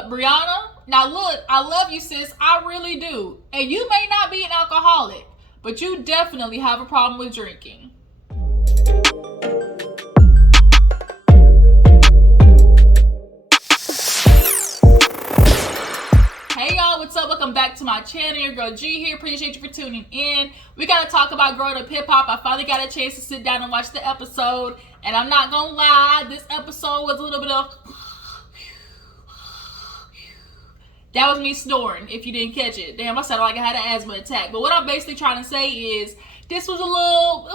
But Brianna, now look, I love you, sis. I really do. And you may not be an alcoholic, but you definitely have a problem with drinking. Hey y'all, what's up? Welcome back to my channel. Your girl G here. Appreciate you for tuning in. We gotta talk about growing up hip hop. I finally got a chance to sit down and watch the episode, and I'm not gonna lie, this episode was a little bit of that was me snoring, if you didn't catch it. Damn, I sounded like I had an asthma attack. But what I'm basically trying to say is, it was a little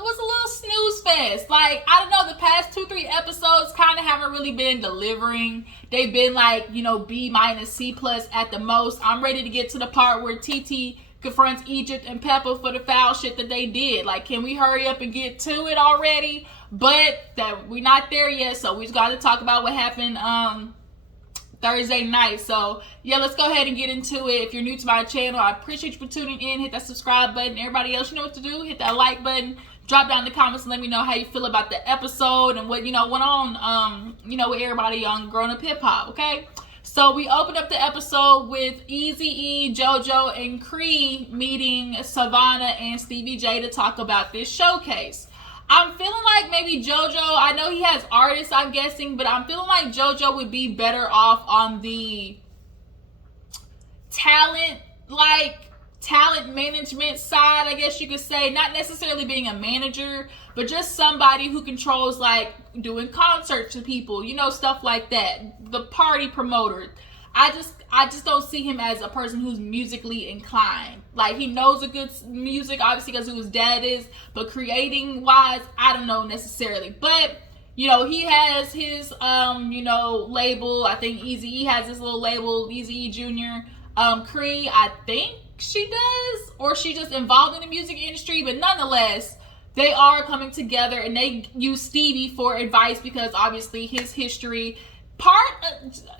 snooze fest. Like, I don't know, the past 2-3 episodes kind of haven't really been delivering. They've been like, B-, C+ at the most. I'm ready to get to the part where TT confronts Egypt and Peppa for the foul shit that they did. Like, can we hurry up and get to it already? But that we're not there yet, so we just got to talk about what happened Thursday night. So yeah, let's go ahead and get into it. If you're new to my channel, I appreciate you for tuning in. Hit that subscribe button. Everybody else, you know what to do. Hit that like button. Drop down in the comments and let me know how you feel about the episode and what went on with everybody on Growing Up Hip Hop. Okay, so we opened up the episode with Eazy-E, Jojo, and Cree meeting Savannah and Stevie J to talk about this showcase. I'm feeling like maybe JoJo, I know he has artists, I'm guessing, but I'm feeling like JoJo would be better off on the talent management side, I guess you could say. Not necessarily being a manager, but just somebody who controls, like, doing concerts to people, stuff like that. The party promoter. I just don't see him as a person who's musically inclined. Like, he knows a good music, obviously, because who his dad is, but creating wise, I don't know necessarily. But, he has his, label. I think Eazy-E has his little label, Eazy-E Jr. Cree, I think she does, or she's just involved in the music industry, but nonetheless, they are coming together, and they use Stevie for advice because, obviously, his history.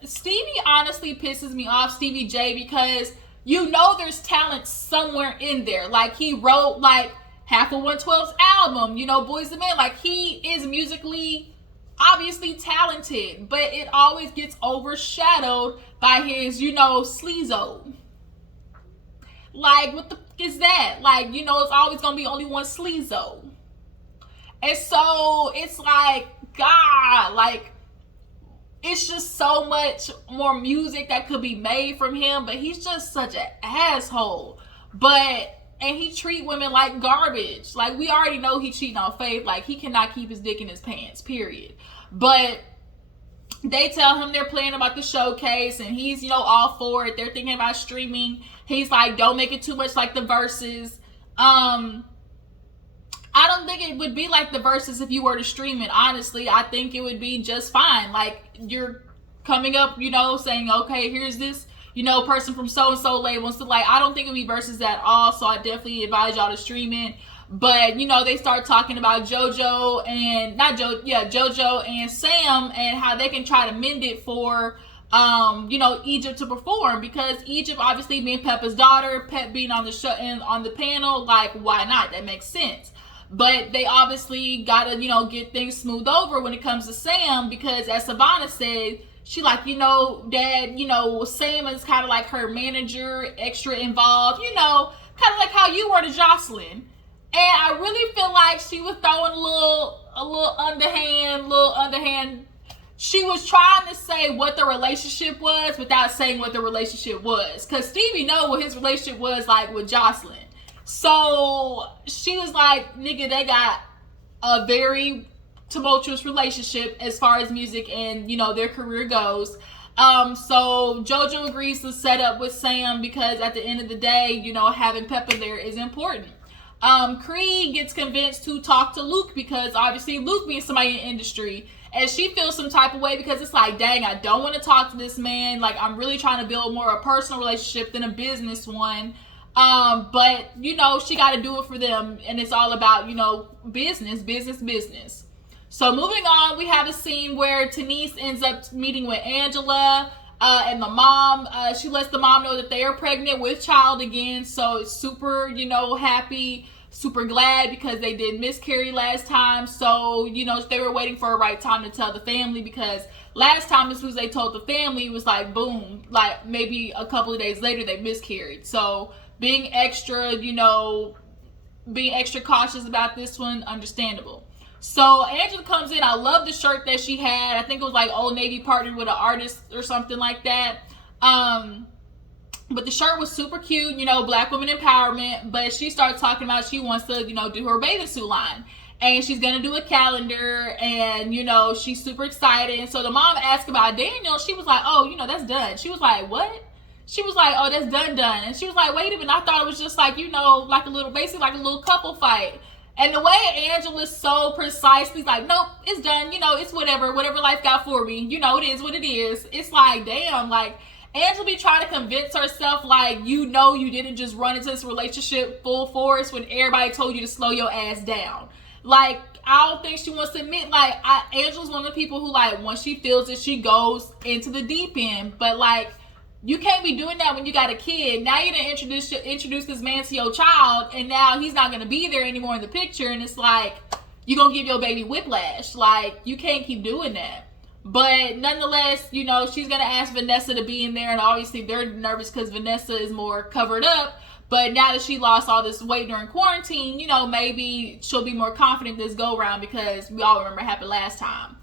Stevie honestly pisses me off, Stevie J, because there's talent somewhere in there. Like, he wrote like half of 112's album, Boys II Men. Like, he is musically obviously talented, but it always gets overshadowed by his sleazo. Like, what the fuck is that? Like, it's always gonna be only one sleazo. And so it's like, God, like, it's just so much more music that could be made from him, but he's just such an asshole. And he treat women like garbage. Like, we already know he cheating on Faith. Like, he cannot keep his dick in his pants, period. But they tell him they're playing about the showcase, and he's, all for it. They're thinking about streaming. He's like, don't make it too much like the Versus. I don't think it would be like the Versus if you were to stream it, honestly. I think it would be just fine. Like, you're coming up, saying, okay, here's this, person from so-and-so label. So, like, I don't think it would be Versus at all, so I definitely advise y'all to stream it. But, they start talking about Jojo and Sam and how they can try to mend it for, Egypt to perform, because Egypt obviously being Peppa's daughter, Pep being on the show and on the panel, like, why not? That makes sense. But they obviously gotta, get things smoothed over when it comes to Sam, because as Savannah said, she like, Dad, Sam is kind of like her manager, extra involved, kind of like how you were to Jocelyn. And I really feel like she was throwing a little underhand. She was trying to say what the relationship was without saying what the relationship was. Because Stevie know what his relationship was like with Jocelyn. So she was like, nigga, they got a very tumultuous relationship as far as music and, their career goes. So Jojo agrees to set up with Sam because at the end of the day, having Peppa there is important. Cree gets convinced to talk to Luke because obviously Luke being somebody in the industry, and she feels some type of way because it's like, dang, I don't want to talk to this man. Like, I'm really trying to build more a personal relationship than a business one. But she got to do it for them, and it's all about, business. So moving on, we have a scene where Denise ends up meeting with Angela, and the mom, she lets the mom know that they are pregnant with child again. So it's super, happy, super glad because they did miscarry last time. So, they were waiting for a right time to tell the family because last time, as soon as they told the family, it was like, boom, like maybe a couple of days later, they miscarried. So being extra, being extra cautious about this one, understandable. So Angela comes in. I love the shirt that she had. I think it was like Old Navy partnered with an artist or something like that. But the shirt was super cute, Black women empowerment. But she started talking about she wants to, do her bathing suit line. And she's going to do a calendar. And, she's super excited. And so the mom asked about Daniel. She was like, oh, that's done. She was like, what? She was like, oh, that's done. And she was like, wait a minute. I thought it was just like, like a little, basically like a little couple fight. And the way Angela's so precisely like, nope, it's done. It's whatever life got for me. It is what it is. It's like, damn, like, Angela be trying to convince herself like, you didn't just run into this relationship full force when everybody told you to slow your ass down. Like, I don't think she wants to admit, like, Angela's one of the people who, like, once she feels it, she goes into the deep end. But, like, you can't be doing that when you got a kid. Now you done introduce this man to your child, and now he's not going to be there anymore in the picture. And it's like, you're going to give your baby whiplash. Like, you can't keep doing that. But nonetheless, she's going to ask Vanessa to be in there. And obviously they're nervous because Vanessa is more covered up. But now that she lost all this weight during quarantine, maybe she'll be more confident this go round because we all remember what happened last time.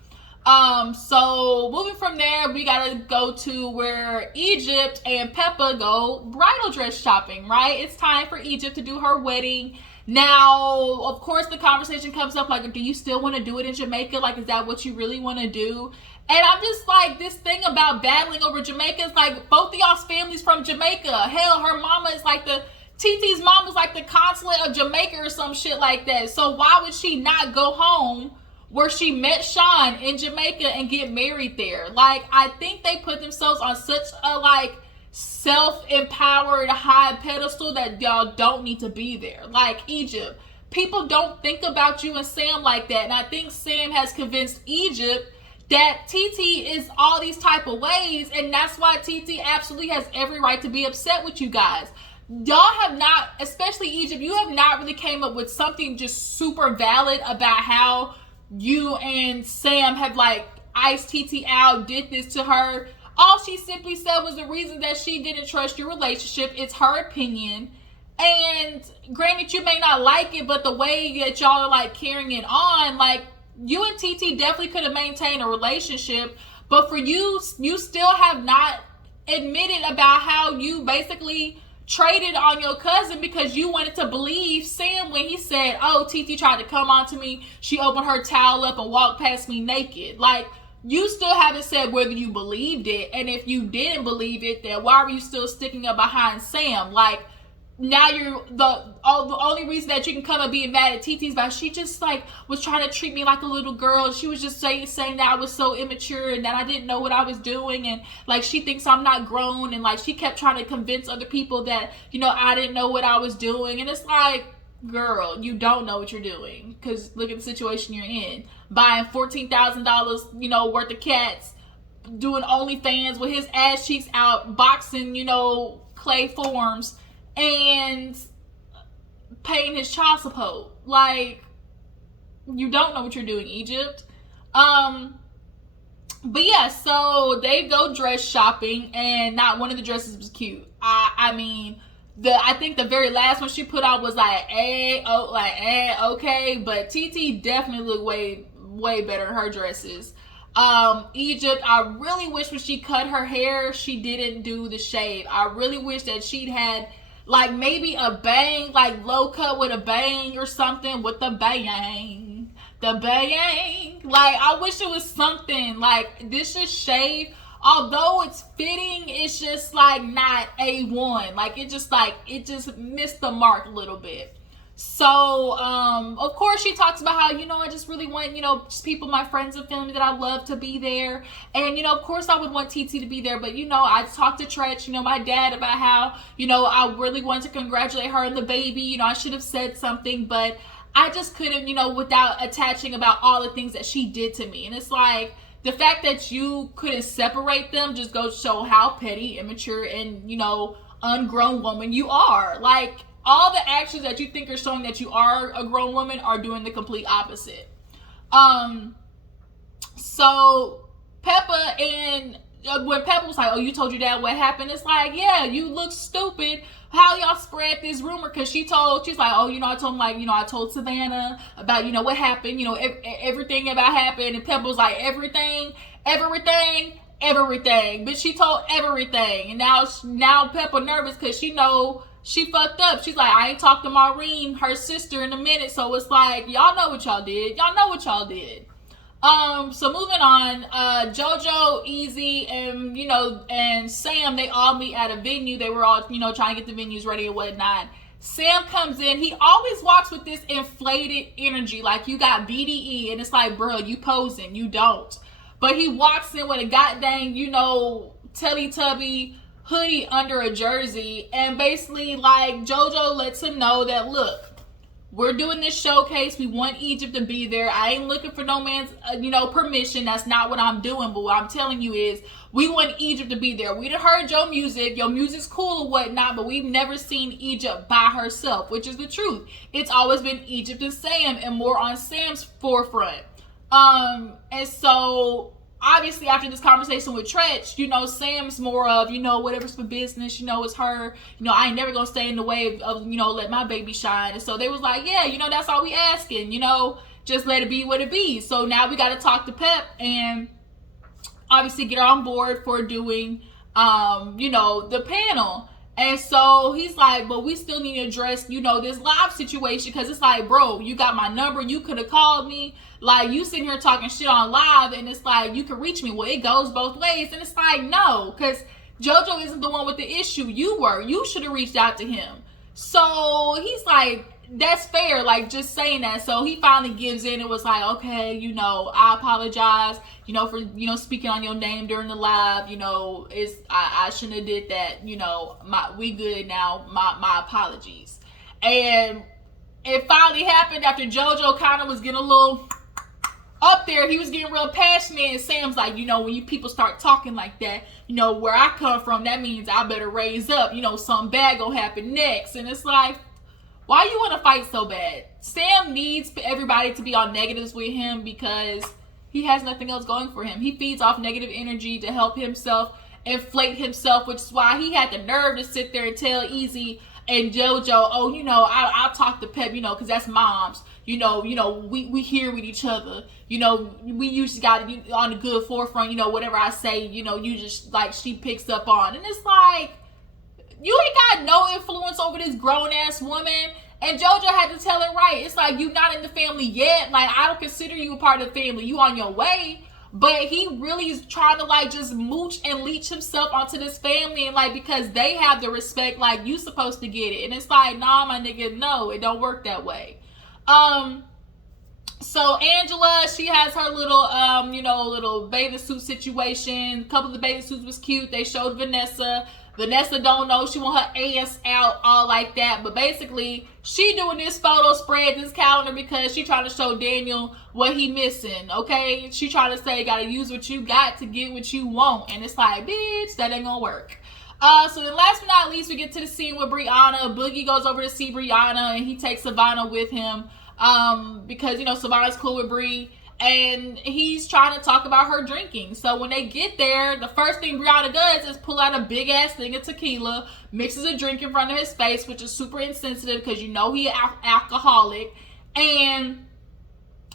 So moving from there, we gotta go to where Egypt and Peppa go bridal dress shopping, right? It's time for Egypt to do her wedding. Now, of course, the conversation comes up like, do you still want to do it in Jamaica? Like, is that what you really want to do? And I'm just like, this thing about battling over Jamaica is like, both of y'all's families from Jamaica. Hell, her mama is like TT's mom was like the consulate of Jamaica or some shit like that. So why would she not go home where she met Sean in Jamaica and get married there? Like, I think they put themselves on such a like self-empowered high pedestal that y'all don't need to be there. Like, Egypt, people don't think about you and Sam like that. And I think Sam has convinced Egypt that TT is all these type of ways, and that's why TT absolutely has every right to be upset with you guys. Y'all have not, especially Egypt, you have not really came up with something just super valid about how you and Sam have like iced TT out, did this to her. All she simply said was the reason that she didn't trust your relationship. It's her opinion. And granted, you may not like it, but the way that y'all are like carrying it on, like, you and TT definitely could have maintained a relationship. But for you, you still have not admitted about how you basically traded on your cousin because you wanted to believe Sam when he said, oh, TT tried to come on to me. She opened her towel up and walked past me naked. Like, you still haven't said whether you believed it. And if you didn't believe it, then why were you still sticking up behind Sam? Like, now you're the only reason that you can come and being mad at TT is about she just like was trying to treat me like a little girl. She was just saying that I was so immature and that I didn't know what I was doing, and like she thinks I'm not grown, and like she kept trying to convince other people that I didn't know what I was doing. And it's like, girl, you don't know what you're doing, because look at the situation you're in, buying $14,000 worth of cats, doing OnlyFans with his ass cheeks out, boxing clay forms, and paying his child support. Like, you don't know what you're doing, Egypt. But yeah, so they go dress shopping, and not one of the dresses was cute. I mean, I think the very last one she put out was okay, but TT definitely looked way better in her dresses. Egypt, I really wish when she cut her hair, she didn't do the shave. I really wish that she'd had like maybe a bang, like low cut with a bang or something, with the bang. Like, I wish it was something like this. Just shave, although it's fitting, it's just like not A1. Like, it just missed the mark a little bit. So, of course, she talks about how, I just really want, just people, my friends and family that I love to be there. And, of course, I would want TT to be there. But, I talked to Tretch, my dad, about how, I really wanted to congratulate her and the baby. I should have said something, but I just couldn't, without attaching about all the things that she did to me. And it's like, the fact that you couldn't separate them just goes to show how petty, immature, and, ungrown woman you are. Like, all the actions that you think are showing that you are a grown woman are doing the complete opposite. So Peppa and when Peppa was like, oh, you told your dad what happened? It's like, yeah, you look stupid. How y'all spread this rumor? Because she's like, oh, I told him, like, I told Savannah about, what happened, everything about happened. And Peppa was like, everything. But she told everything. And now Peppa nervous because she know she fucked up. She's like, I ain't talked to Maureen, her sister, in a minute. So it's like, y'all know what y'all did. So moving on, Jojo, Easy, and and Sam, they all meet at a venue. They were all trying to get the venues ready and whatnot. Sam comes in. He always walks with this inflated energy, like you got BDE, and it's like, bro, you posing, you don't. But he walks in with a goddamn, Teletubby hoodie under a jersey, and basically, like, Jojo lets him know that, look, we're doing this showcase. We want Egypt to be there. I ain't looking for no man's, permission. That's not what I'm doing. But what I'm telling you is we want Egypt to be there. We done heard your music. Your music's cool or whatnot, but we've never seen Egypt by herself, which is the truth. It's always been Egypt and Sam, and more on Sam's forefront. And so obviously after this conversation with Tretch, Sam's more of, whatever's for business, it's her, I ain't never gonna stay in the way of, let my baby shine. And so they was like, yeah, that's all we asking, just let it be what it be. So now we got to talk to Pep and obviously get her on board for doing, the panel. And so he's like, but we still need to address, this live situation, because it's like, bro, you got my number, you could have called me. Like, you sitting here talking shit on live, and it's like, you can reach me. Well, it goes both ways. And it's like, no, because Jojo isn't the one with the issue. You should have reached out to him. So he's like, that's fair, like, just saying that. So he finally gives in and was like, okay, I apologize, for, speaking on your name during the live, I shouldn't have did that, we good now, my apologies. And it finally happened after Jojo kind of was getting a little up there. He was getting real passionate, and Sam's like, when you people start talking like that, where I come from, that means I better raise up, something bad gonna happen next. And it's like, why you want to fight so bad? Sam needs everybody to be on negatives with him because he has nothing else going for him. He feeds off negative energy to help himself inflate himself, which is why he had the nerve to sit there and tell Easy and Jojo, oh, I'll talk to Pep, because that's moms. We here with each other. We usually got to on the good forefront, whatever I say, you just, like, she picks up on. And it's like, you ain't got no influence over this grown-ass woman. And Jojo had to tell it right. It's like, you not in the family yet. Like, I don't consider you a part of the family. You on your way. But he really is trying to, like, just mooch and leech himself onto this family. And, like, because they have the respect, like, you supposed to get it. And it's like, nah, my nigga, no, it don't work that way. So Angela, she has her little, little bathing suit situation. A couple of the bathing suits was cute. They showed Vanessa. Vanessa don't know. She want her ass out, all like that. But basically, she doing this photo spread, this calendar, because she trying to show Daniel what he missing, okay? She trying to say, gotta use what you got to get what you want. And it's like, bitch, that ain't gonna work. So then last but not least, we get to the scene with Brianna. Boogie goes over to see Brianna, and he takes Savannah with him. Because, Savannah's cool with Bri. And he's trying to talk about her drinking. So when they get there, the first thing Brianna does is pull out a big ass thing of tequila, mixes a drink in front of his face, which is super insensitive because he alcoholic. And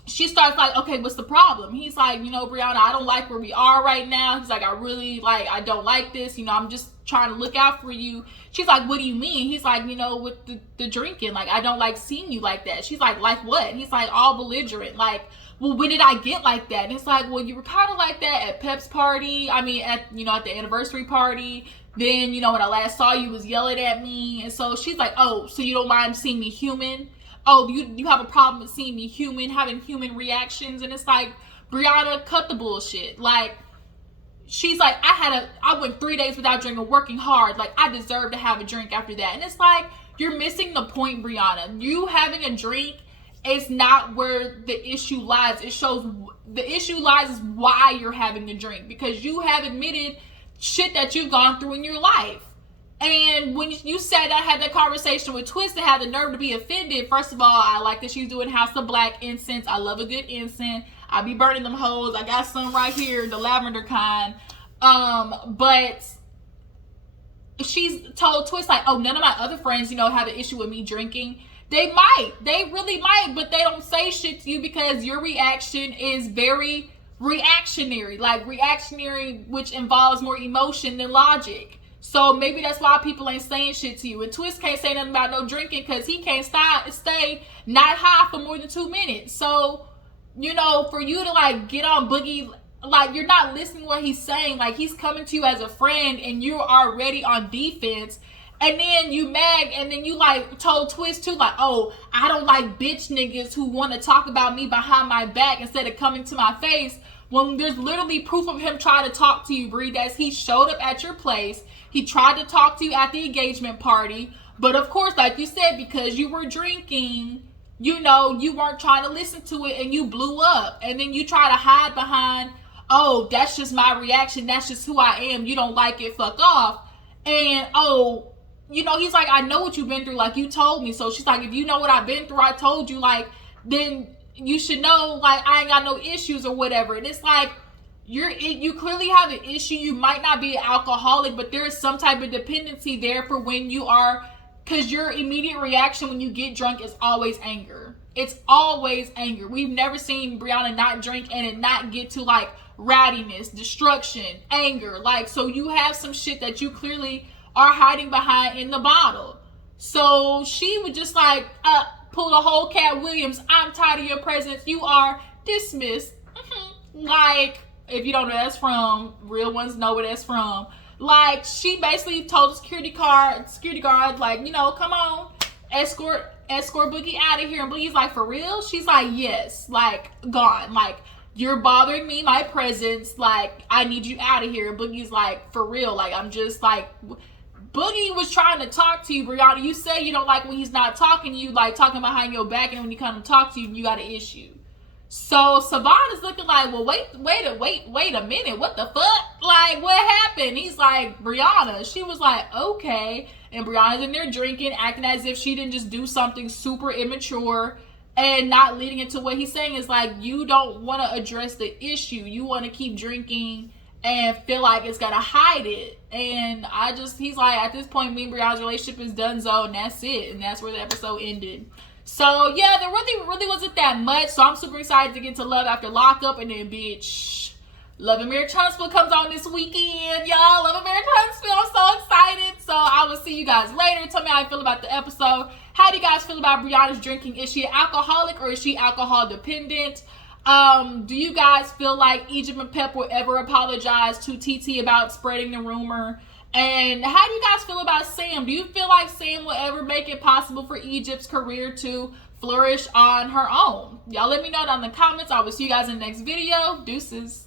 she starts like, okay, what's the problem? He's like, Brianna, I don't like where we are right now. He's like, I don't like this. I'm just trying to look out for you. She's like, what do you mean? He's like, with the drinking, like, I don't like seeing you like that. She's like what? He's like, all belligerent. Like, well, when did I get like that? And it's like, well, you were kind of like that at Pep's party. I mean, at the anniversary party. Then, when I last saw you, was yelling at me. And so she's like, oh, so you don't mind seeing me human? Oh, you have a problem with seeing me human, having human reactions? And it's like, Brianna, cut the bullshit. Like, she's like, I went 3 days without drinking, working hard. Like, I deserve to have a drink after that. And it's like, you're missing the point, Brianna. You having a drink, it's not where the issue lies. It shows the issue lies is why you're having the drink, because you have admitted shit that you've gone through in your life. And when you said I had that conversation with Twist and had the nerve to be offended, first of all, I like that she's doing House of Black incense. I love a good incense. I be burning them hoes. I got some right here, the lavender kind. But she's told Twist like, oh, none of my other friends, have an issue with me drinking. They might. They really might, but they don't say shit to you because your reaction is very reactionary. Like reactionary, which involves more emotion than logic. So maybe that's why people ain't saying shit to you. And Twist can't say nothing about no drinking because he can't stay not high for more than 2 minutes. So, for you to like get on Boogie, like you're not listening to what he's saying. Like he's coming to you as a friend and you're already on defense. And then you mad, and then you like told Twist too, like, oh, I don't like bitch niggas who want to talk about me behind my back instead of coming to my face. When there's literally proof of him trying to talk to you, Bree, that he showed up at your place. He tried to talk to you at the engagement party. But of course, like you said, because you were drinking, you weren't trying to listen to it and you blew up. And then you try to hide behind, oh, that's just my reaction. That's just who I am. You don't like it, fuck off. And, oh, he's like, I know what you've been through. Like, you told me. So she's like, if you know what I've been through, I told you, like, then you should know, like, I ain't got no issues or whatever. And it's like, you clearly have an issue. You might not be an alcoholic, but there is some type of dependency there for when you are, because your immediate reaction when you get drunk is always anger. It's always anger. We've never seen Brianna not drink and it not get to, like, rowdiness, destruction, anger. Like, so you have some shit that you clearly are hiding behind in the bottle. So she would just like pull the whole Cat Williams, I'm tired of your presence, you are dismissed. Like, if you don't know where that's from, real ones know where that's from. Like, she basically told the security guard, like, come on, escort Boogie out of here. And Boogie's like, for real? She's like, yes, like, gone. Like, you're bothering me, my presence, like, I need you out of here. And Boogie's like, for real, like, I'm just like, Boogie was trying to talk to you, Brianna. You say you don't like when he's not talking to you, like talking behind your back, and when he come to talk to you, you got an issue. So Savon is looking like, well, wait a minute, what the fuck? Like, what happened? He's like, Brianna. She was like, okay. And Brianna's in there drinking, acting as if she didn't just do something super immature and not leading into what he's saying is like, you don't want to address the issue. You want to keep drinking and feel like it's gotta hide it. And he's like, at this point, me and Brianna's relationship is donezo, and that's it. And that's where the episode ended. So yeah, there really wasn't that much. So I'm super excited to get to Love After Lockup, and then bitch, Love and Marriage Huntsville comes on this weekend, y'all. Love and Marriage Huntsville, I'm so excited. So I will see you guys later. Tell me how you feel about the episode. How do you guys feel about Brianna's drinking? Is she an alcoholic or is she alcohol dependent? Do you guys feel like Egypt and Pep will ever apologize to TT about spreading the rumor? And how do you guys feel about Sam? Do you feel like Sam will ever make it possible for Egypt's career to flourish on her own? Y'all let me know down in the comments. I will see you guys in the next video. Deuces.